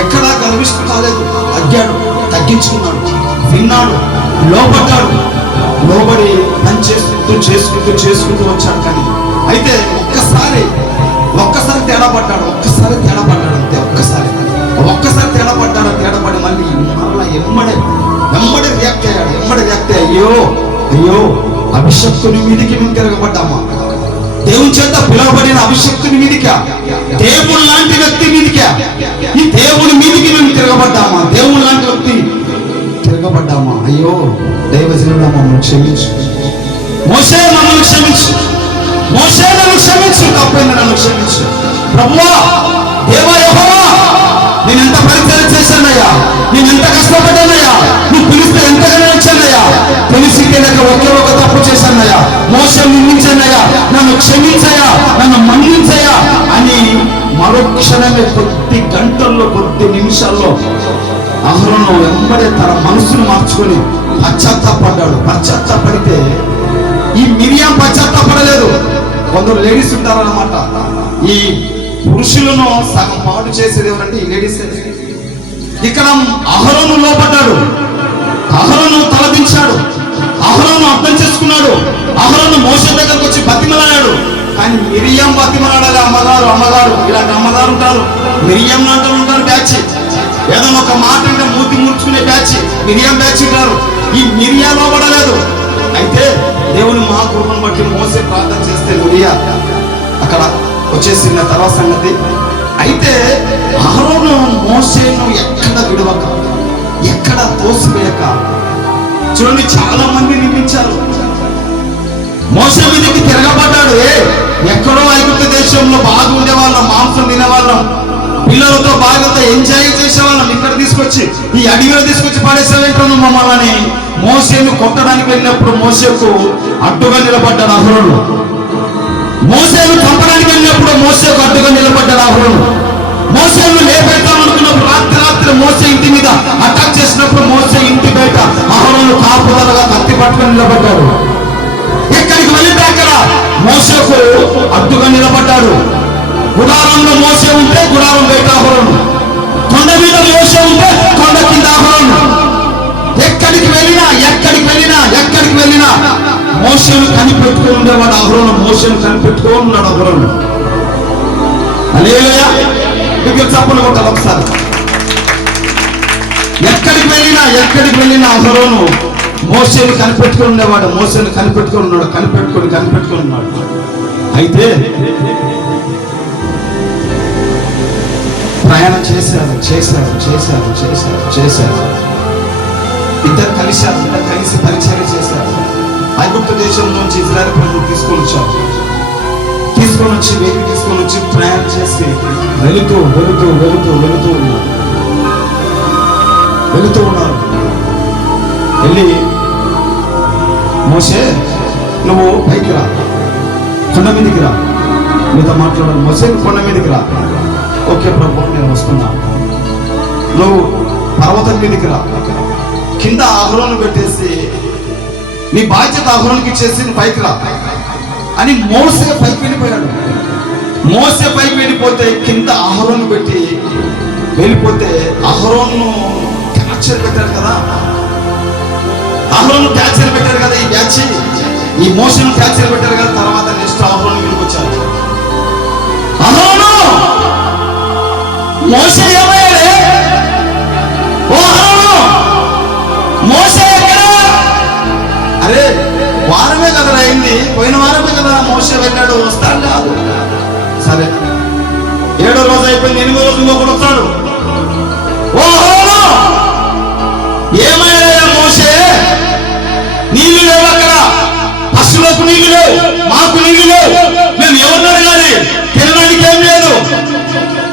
ఎక్కడ గర్విష్ఠుడు కాలేదు. తగ్గాడు, తగ్గించుకున్నాడు, విన్నాడు, లోపడ్డాడు, లోబడి పని చేసుకుంటూ వచ్చాడు. కానీ అయితే ఒక్కసారి తేడా పడ్డాడు అంతే. ఒక్కసారి తేడా పడి మళ్ళీ మరలా ఎమ్మడే రియాక్ట్ అయ్యాడు. అయ్యో అభిషక్తుని మీదికి మేము తిరగబడ్డామా, దేవుని చేత పిలువబడిన అభిషక్తుని మీదికా, దేవుడు లాంటి వ్యక్తి మీదికా, ఈ దేవుని మీదికి మేము తిరగబడ్డామా, దేవుడు లాంటి వ్యక్తి తిరగబడ్డామా. అయ్యో దైవజనుడా మమ్మల్ని క్షమించు, మోసే మమ్మల్ని క్షమించు, మోసే నన్ను క్షమించు, తప్పైంది నన్ను క్షమించు ప్రభువా, దేవా యెహోవా, నేను ఎంత పరిచయం చేశానయ్యా, నేను ఎంత కష్టపడ్డానయ్యా, నువ్వు పిలిస్తే ఎంతగానో వచ్చానయ్యా, తెలిసి తెలియక ఒకే ఒక తప్పు చేశానయ్యా, మోసే నిందించానయ్యా, నన్ను క్షమించయ్యా, నన్ను మన్నించయ్యా అని మరుక్షణమే కొద్ది గంటల్లో, కొద్ది నిమిషాల్లో అహరోను వెంబడే తన మనసును మార్చుకొని పశ్చాత్తాపడితే ఈ మిరియాం పశ్చాత్తాపడలేదు. కొందరు లేడీస్ ఉంటారన్నమాట. ఈ పురుషులను సగం పాడు చేసేది ఎవరంటే ఈ లేడీస్. ఇక్కడ అహరోను లోపడ్డాడు, అహరోను తలదించాడు, అహరోను అర్థం చేసుకున్నాడు, అహరోను మోసే దగ్గరకు వచ్చి బతిమలాడాడు. కానీ మిరియాం బతిమలాడాలి. అమ్మగారు ఇలాంటి అమ్మగారు ఉంటారు, మిరియాం లాంటి ఉంటారు బ్యాచ్. ఏదైనా ఒక మాట అంటే మూతి ముడుచుకునే బ్యాచ్ మిరియాం బ్యాచ్ ఉంటారు. ఈ మిరియా లోబడలేదు. అయితే దేవుని మా కృపను బట్టి మోసే ప్రార్థన చేస్తే మిరియా అక్కడ వచ్చేసిన తర్వాత సంగతి. అయితే అహరోను మోసేను ఎక్కడ విడవక, ఎక్కడ తోసివేయక, చూడండి చాలా మంది నిందించారు. మోసే మీదకి తిరగబడ్డాడు. ఎక్కడో ఐగుప్తు దేశంలో బాగా ఉండేవాళ్ళం, మాంసం తినేవాళ్ళం, పిల్లలతో బాగా ఎంజాయ్ చేసేవాళ్ళం, ఇక్కడ తీసుకొచ్చి ఈ అడవిలో తీసుకొచ్చి పాడేసేవేంటాను మమ్మల్ని. మోసేను కొట్టడానికి వెళ్ళినప్పుడు మోసేకు అడ్డుగా నిలబడ్డాడు అహరోను. మోసేను చంపడానికి వెళ్ళినప్పుడు మోసేకు అడ్డుగా నిలబడ్డాడు అహరోను. మోసేను లేపెడతాం అనుకున్నప్పుడు రాత్రి మోసే ఇంటి మీద అటాక్ చేసినప్పుడు మోసే ఇంటి బయట అహరోను కాపుదలగా కత్తి పట్టుకొని నిలబడ్డాడు. ఎక్కడికి వెళ్తే అక్కడ మోసేకు అడ్డుగా నిలబడ్డాడు. గుడారంలో మోసే ఉంటే గుడారం బయట అహరోను, కొండ మీద మోసే ఉంటే కొండ కింద అహరోను. ఎక్కడికి వెళ్ళినా మోసేను కనిపెట్టుకుని ఉండేవాడు అహరోను. మోసేను కనిపెట్టుకొని ఉన్నాడు అహరోను. హల్లెలూయా. మీకు చప్పలు కొట్టాలి ఒకసారి. ఎక్కడికి వెళ్ళినా అహరోను మోసేను కనిపెట్టుకుని ఉండేవాడు. మోసేను కనిపెట్టుకుని ఉన్నాడు. అయితే ప్రయాణం చేశారు. ఇద్దరు కలిసి పరిచయం చేశారు. ఐగుప్తు దేశం నుంచి ఇజ్రాయెల్ ప్రజలు తీసుకొని వచ్చి ప్రయాణం చేసి వెళుతూ ఉన్నారు. వెళ్ళి మోసే నువ్వు పైకి రా, కొండ మీదకి రా, మీతో మాట్లాడాలి. మోసే కొండ మీదకి రా. ఓకే ప్రభు నేను వస్తున్నా. నువ్వు పర్వతం మీదకి రా, కింద అహరోను పెట్టేసి నీ బాధ్యత అహరోనుకి ఇచ్చేసి నువ్వు పైకి రా అని మోసే పైకి వెళ్ళిపోయాడు. మోసే పైకి వెళ్ళిపోతే కింద అహరోను పెట్టి వెళ్ళిపోతే అహరోను క్యాప్చర్ పెట్టాడు కదా. ఈ మోషన్ క్యాన్సిల్ పెట్టారు కదా, తర్వాత నెక్స్ట్ అహరోను మీదకి వచ్చారు. అహరోను మోషే ఏమయ్యాడే? ఓ అహరోను మోషే ఎక్కడ? అరే వారమే కదా అయింది, పోయిన వారమే కదా మోషే వెళ్ళాడు, వస్తాడు కాదు. సరే 7వ రోజు అయిపోయింది, 8వ రోజు ఇంకొకడు వస్తాడు. ఓ అహరోను ఏమయ్యాడయ్యా మోషే? నీళ్లు లేవు అక్కడ, పశువులకు నీళ్లు లేవు, మాకు నీళ్లు లేవు, మేము ఎవరిని అడగాలి? తినడానికి ఏం లేదు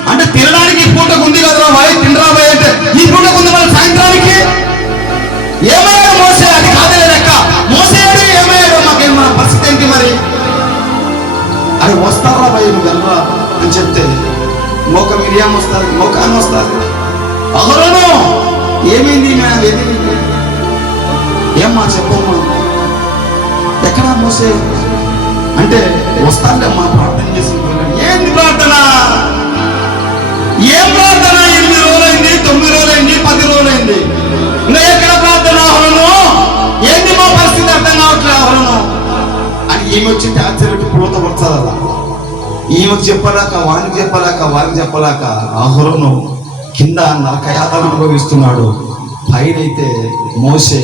అంటే, తినడానికి పూటకు ఉంది కదరా బాయ్, తినరా బాయ్ అంటే ఈ పూటకు ఉంది, మన సాయంత్రానికి ఏమయ్యాడు మోసే? అది కాదే లెక్క. మోసేడు ఏమయ్యాడు? మాకేం, మన పరిస్థితి ఏంటి మరి? అది వస్తారా బాయ్ నువ్వు వెళ్ళరా అని చెప్తే మోక మిరియాం వస్తుంది, మోకాన్ని వస్తుంది. అహరోను ఏమైంది? ఏమ్మా చెప్పమ్మా, ఎక్కడా మోసే అంటే వస్తానులేమ్మా ప్రార్థన చేసి. ఏంది ప్రార్థన? ఏం ప్రార్థన? 8 రోజులైంది, 9 రోజులైంది, 10 రోజులైంది, ఇంకా ఎక్కడ ప్రార్థన? అహరోను ఏంది మా పరిస్థితి అర్థం కావట్లేదు అహరోను అని ఈమె వచ్చి టార్చర్ పెట్టి పూత పడుతుందా? ఈమెకు చెప్పలేక వానికి చెప్పలేక అహరోను కింద నరకయాతన అనుభవిస్తున్నాడు. పైన అయితే మోసే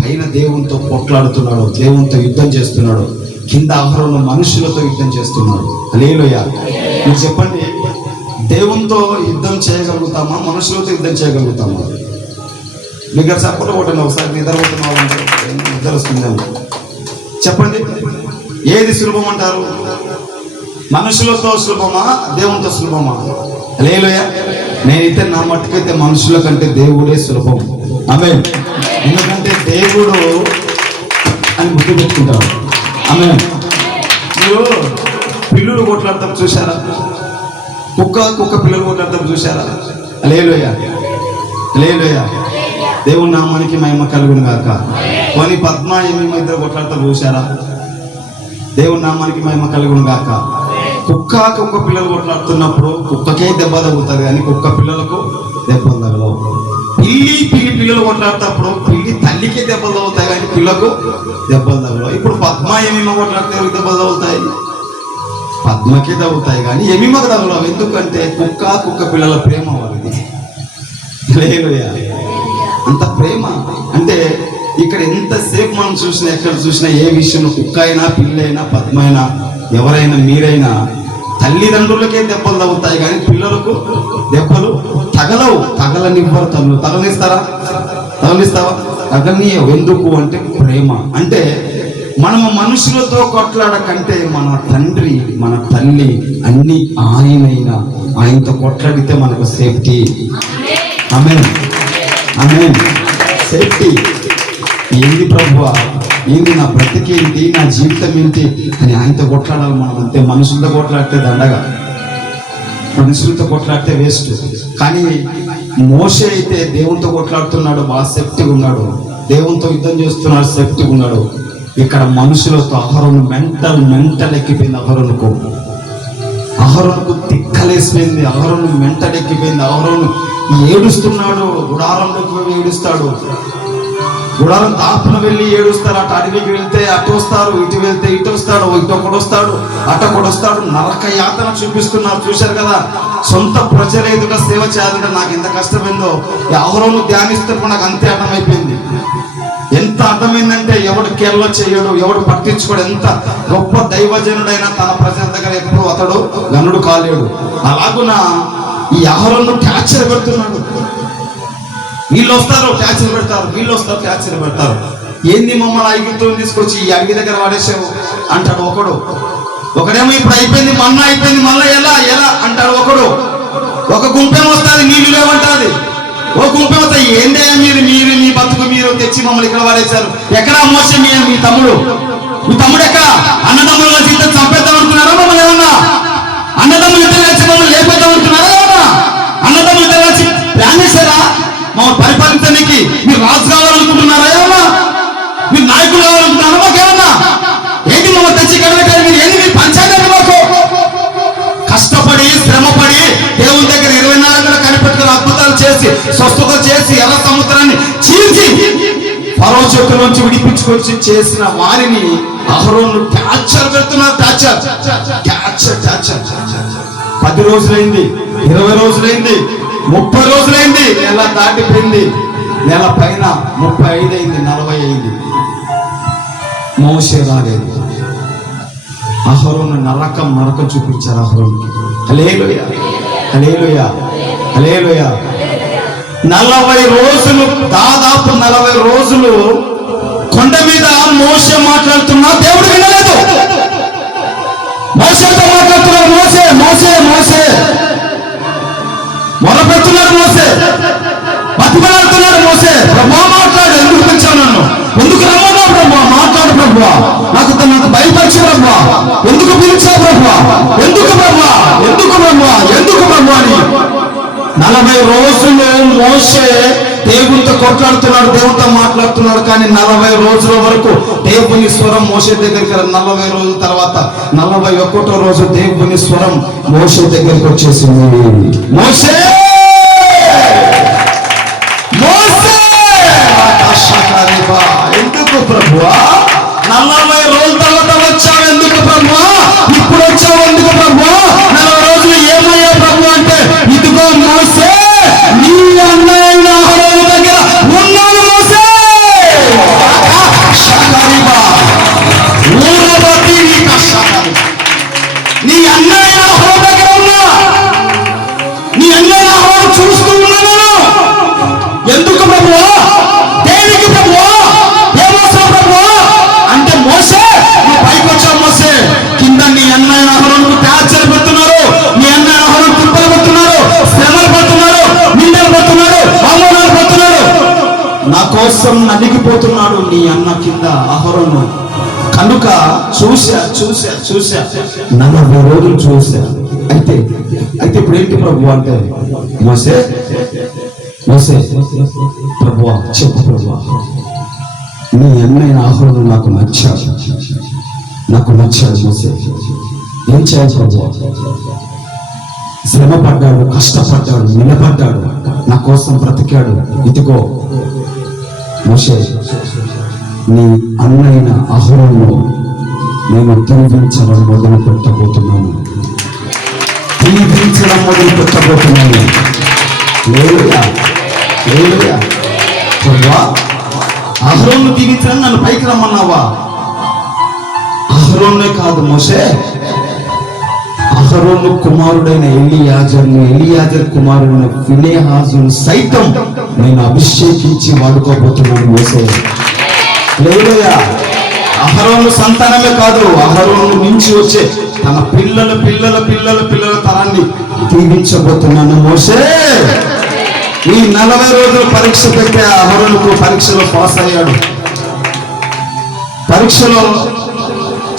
పైన దేవునితో కొట్లాడుతున్నాడు, దేవునితో యుద్ధం చేస్తున్నాడు. కింద అహరోను మనుషులతో యుద్ధం చేస్తున్నాడు. హల్లెలూయా. మీరు చెప్పండి, దేవునితో యుద్ధం చేయగలుగుతామా, మనుషులతో యుద్ధం చేయగలుగుతామా? మీకు చెప్పడం ఒకటి, ఒకసారి నిద్ర వస్తుందేమో చెప్పండి. ఏది సులభం అంటారు? మనుషులతో సులభమా, దేవునితో సులభమా? హల్లెలూయా. నేనైతే నా మట్టుకైతే మనుషుల కంటే దేవుడే సులభం. ఆమేన్. ఎందుకంటే దేవుడు అని గుర్తు పెట్టుకుంటారు. ఆమేన్. మీరు పిల్లలు కొట్లాడతాం చూసారా? కుక్క పిల్లలు కొట్లాడతాం చూసారా? హల్లెలూయా, హల్లెలూయా. దేవుని నామానికి మహిమ కలుగును గాక. కొని పద్మ ఏమేమో ఇద్దరు కొట్లాడతాం చూసారా? దేవుని నామానికి మహిమ కలుగును గాక. కుక్క పిల్లలు కొట్లాడుతున్నప్పుడు కుక్కకే దెబ్బ తగ్గుతుంది కానీ కుక్క పిల్లలకు దెబ్బలు తగలవు. పిల్లి పిల్లలు కొట్లాడుతున్నప్పుడు పిల్లి తల్లికే దెబ్బలు తగులుతాయి కానీ పిల్లకు దెబ్బలు తగలవు. ఇప్పుడు పద్మ ఏమేమో కొట్లాడితే దెబ్బలు తగులుతాయి, పద్మకే తగ్గుతాయి కానీ ఏమేమో తగలవు. ఎందుకంటే కుక్క పిల్లల ప్రేమ వాళ్ళది. హల్లెలూయా. అంత ప్రేమ అంటే ఇక్కడ ఎంతసేపు మనం చూసినా, ఎక్కడ చూసినా, ఏ విషయంలో కుక్క అయినా, పిల్లైనా, పద్మ అయినా, ఎవరైనా, మీరైనా తల్లిదండ్రులకే దెబ్బలు తగ్గుతాయి కానీ పిల్లలకు దెబ్బలు తగలవు. తగలనివ్వరు. తగలనిస్తావా? తగలనీయవు. ఎందుకు అంటే ప్రేమ. అంటే మనము మనుషులతో కొట్లాడకంటే మన తండ్రి, మన తల్లి అన్ని ఆయనతో కొట్లాడితే మనకు సేఫ్టీ. ఆమేన్, ఆమేన్. సేఫ్టీ. ఏంది ప్రభువా, ఏంది నా బ్రతికేంటి, నా జీవితం ఏంటి అని ఆయనతో కొట్లాడాలి మనం. అంతే. మనుషులతో కొట్లాడితే దండగా, మనుషులతో కొట్లాడితే వేస్ట్. కానీ మోషే అయితే దేవునితో కొట్లాడుతున్నాడు, బాగా సేఫ్టీగా ఉన్నాడు. దేవునితో యుద్ధం చేస్తున్నాడు, సేఫ్టీగా ఉన్నాడు. ఇక్కడ మనుషులతో అహరోను మెంటల్ ఎక్కిపోయింది. అహరోనుకు తిక్కలేసిపోయింది. అహరోను మెంటల్ ఎక్కిపోయింది. అహరోను ఏడుస్తున్నాడు. గుడారంలోకి ఏడుస్తాడు. గుడారం దాపున వెళ్ళి ఏడుస్తారు. అటు అడవికి వెళ్తే అటు వస్తారు, ఇటు వెళ్తే ఇటు వస్తాడు, ఇటు ఒకడు వస్తాడు, అటు ఒకడు వస్తాడు. నరక యాతన చూపిస్తున్నారు. చూశారు కదా, సొంత ప్రజల ఎదుట సేవ చేయాలంటే నాకు ఎంత కష్టమైందో అహరోను ధ్యానిస్తున్నప్పుడు నాకు అంతే అర్థమైపోయింది. ఎంత అర్థమైందంటే ఎవడు కేరళ చేయడు, ఎవడు పట్టించుకోడు. ఎంత గొప్ప దైవజనుడైనా తన ప్రజల దగ్గర ఎప్పుడు అతడు గనుడు కాలేడు. అలాగున ఈ అహరోను టార్చర్ పెడుతున్నాడు. వీళ్ళు వస్తారు టార్చర్ పెడతారు, వీళ్ళు వస్తారు టార్చర్ పెడతారు. ఏంది మమ్మల్ని ఐగుప్తులను తీసుకొచ్చి ఈ అడవి దగ్గర వాడేసావు అంటాడు ఒకడేమో ఇప్పుడు అయిపోయింది, మన్నా అయిపోయింది, మళ్ళీ ఎలా అంటాడు ఒకడు. ఒక గుంపేం వస్తుంది, నీళ్ళు లేవంటుంది. ఓ గుంపేం వస్తాయి. ఏందే మీరు మీ బతుకు మీరు తెచ్చి మమ్మల్ని ఇక్కడ వాడేశారు. ఎక్కడా మోసే మీ తమ్ముడు ఎక్కడ? అన్నదమ్ములు కలిసి ఇద్దరు చంపేద్దాం అనుకున్నారా? మమ్మల్ని ఏమన్నా అన్నదమ్ములు ఇద్దరు కలిసి మమ్మల్ని లేపేద్దాం అనుకున్నారా? ఏమన్నా అన్నదమ్ములు ఇద్దరు కలిసి ప్లాన్ చేశారా మమ్మల్ని పరిపాలించడానికి? మీరు రాజు కావాలనుకుంటున్నారా? ఏమన్నా మీరు నాయకులు కావాలనుకుంటున్నారా? మాకేమన్నా ఏంటి మమ్మల్ని తెచ్చి ఇక్కడ పెట్టారు? మీరు ఏంటి? మీరు పంచాయతీ మాకు కష్టపడి శ్రమపడి దేవుని దగ్గర 24 గంటలు కనిపెట్టుకుని అద్భుతాలు చేసి స్వస్థత చేసి ఎర్ర సముద్రాన్ని చీల్చి ఫరో చేతుల నుంచి విడిపించుకొచ్చి చేసిన వారిని అహరోను టార్చర్ పెడుతున్నారు. టార్చర్ 10 రోజులైంది, 20 రోజులైంది, 30 రోజులైంది, నెల దాటిపోయింది, నెల పైన 35 అయింది, 40 అయింది, మోషే రాలేదు. అహరోను నరకం చూపించారు అహరోనుకి. హల్లెలూయా, హల్లెలూయా, హల్లెలూయా. 40 రోజులు, దాదాపు 40 రోజులు కొండ మీద మోషే మాట్లాడుతున్నా దేవుడు వినలేదు. మోషేతో మాట్లాడుతున్నాడు. మోషే మోషే మోషే మొరపెడుతున్నాడు. మోషే బతిమలాడుతున్నాడు. మోషే ప్రభువా మాట్లాడు, ఎందుకు పిలిచావు నన్ను, ఎందుకు రమ్మన్నావు ప్రభువా, మాట్లాడు ప్రభువా, నాకు బయలుపరచు ప్రభువా, ఎందుకు పిలిచావు ప్రభువా, ఎందుకు ప్రభువా, ఎందుకు ప్రభువా, ఎందుకు ప్రభువా అని 40 రోజులు మోషే దేవునితో కొట్లాడుతున్నాడు, దేవునితో మాట్లాడుతున్నాడు. కానీ 40 రోజుల వరకు దేవుని స్వరం మోషే దగ్గరికి 40 రోజుల తర్వాత 41వ రోజు దేవుని స్వరం మోషే దగ్గరికి వచ్చేసింది. మోషే మోషే ఎందుకు ప్రభువా 40 రోజుల తర్వాత వచ్చావు, ఎందుకు ప్రభువా ఇప్పుడు వచ్చావు, ఎందుకు ప్రభువా 40 రోజులు ఏమయ్యా ప్రభు అంటే, ఇదిగో మోషే నీ అన్నయ్య అహరోను దగ్గర ఉన్నాను. మోషే నీ అన్నయ్య అహరోను దగ్గర ఉన్నా, నీ అన్నయ్య అహరోను చూస్తూ ఉన్నాను. ఎందుకు ప్రభువా, దేనికి ప్రభువా, ఏమోసా ప్రభువా అంటే, మోషే నువ్వు పైకి వచ్చావు మోషే, కింద నీ అన్నయ్య అహరోనుకు టార్చర్ పెడుతున్నారు, నీ అన్నయ్య అహరోను కుప్పలు పెడుతున్నారు, శ్రమలు పడుతున్నారు, నిందలు పడుతున్నారు, అవమానాలు పడుతున్నారు, నా కోసం నలిగిపోతున్నాడు నీ అన్న కింద అహరోను. కనుక చూసా 40 రోజులు చూసా. అయితే ఇప్పుడు ఏంటి ప్రభు అంటే, మోషే మోషే ప్రభువా చెప్పు ప్రభువా, నీ అన్నయ్య అహరోను నాకు నచ్చాడు మోషే, ఏం చేయాలి ప్రభువా, శ్రమ పడ్డాడు, కష్టపడ్డాడు, నిలబడ్డాడు, నా కోసం బ్రతికాడు. ఇదిగో మోషే నీ అన్నయ్య అహరోను నేను దీవించడం మొదలు పెట్టబోతున్నాను. ప్రభువా అహరోను దీవించడం నన్ను పైకి రమ్మన్నావా? అహరోనే కాదు మోషే, అహరోను కుమారుడైన ఎలియాజర్ కుమారుడైన ఫినెహాసును సైతం నేను అభిషేకించి వాడుకోబోతున్నాను మోషే. హల్లెలూయా. అహరోను సంతానమే కాదు, అహరోను నుంచి వచ్చే తన పిల్లల తరాన్ని దీవించబోతున్నాను మోషే. ఈ 40 రోజులు పరీక్ష పెట్టే అహరోనుకు పరీక్షలో పాస్ అయ్యాడు. పరీక్షలో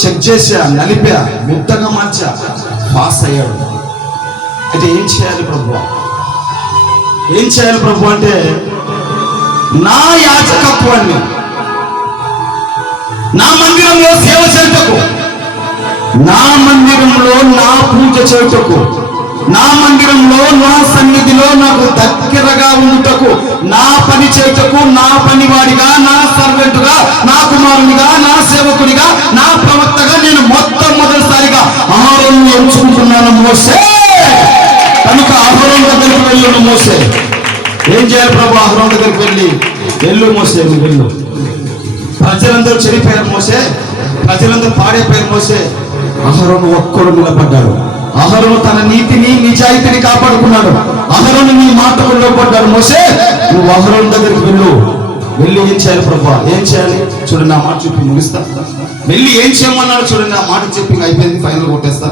చెక్ చేశా, నలిపా, ముద్దగా మార్చా, పాస్ అయ్యాడు. అయితే ఏం చేయాలి ప్రభు అంటే, నా యాజకత్వాన్ని నా మందిరంలో సేవ చేయుటకు, నా మందిరంలో నా పూజ చేయుటకు, నా మందిరంలో నా సన్నిధిలో నాకు దగ్గరగా ఉండుటకు, నా పని చేయుటకు, నా పనివాడిగా, నా సర్వెంటుగా, నా కుమారునిగా, నా సేవకుడిగా, నా ప్రవక్తగా నేను మొట్టమొదటిసారిగా అహరోను ఎంచుకుంటున్నాను మోషే. కనుక అహరోను దగ్గరికి వెళ్ళు మోషే. ఏం చేయాలి ప్రభు? అహరోను దగ్గరికి వెళ్ళు మోషే, నువ్వు వెళ్ళు. ప్రజలందరూ చెడిపోయారు మోషే, ప్రజలందరూ పాడైపోయారు మోషే. అహరోను ఒక్కడు నిలబడ్డాడు. అహరోను తన నీతిని నిజాయితీని కాపాడుకున్నాడు. అహరోను నీ మాటకు లోపడ్డాడు. మోషే నువ్వు అహరోను దగ్గరికి వెళ్ళి ఏం చేయాలి ప్రభు? ఏం చేయాలి చూడండి, ఆ మాట చెప్పి ముగిస్తా. వెళ్ళి ఏం చేయమన్నాడు చూడండి, ఆ మాట చెప్పి అయిపోయింది, ఫైనల్ కొట్టేస్తా.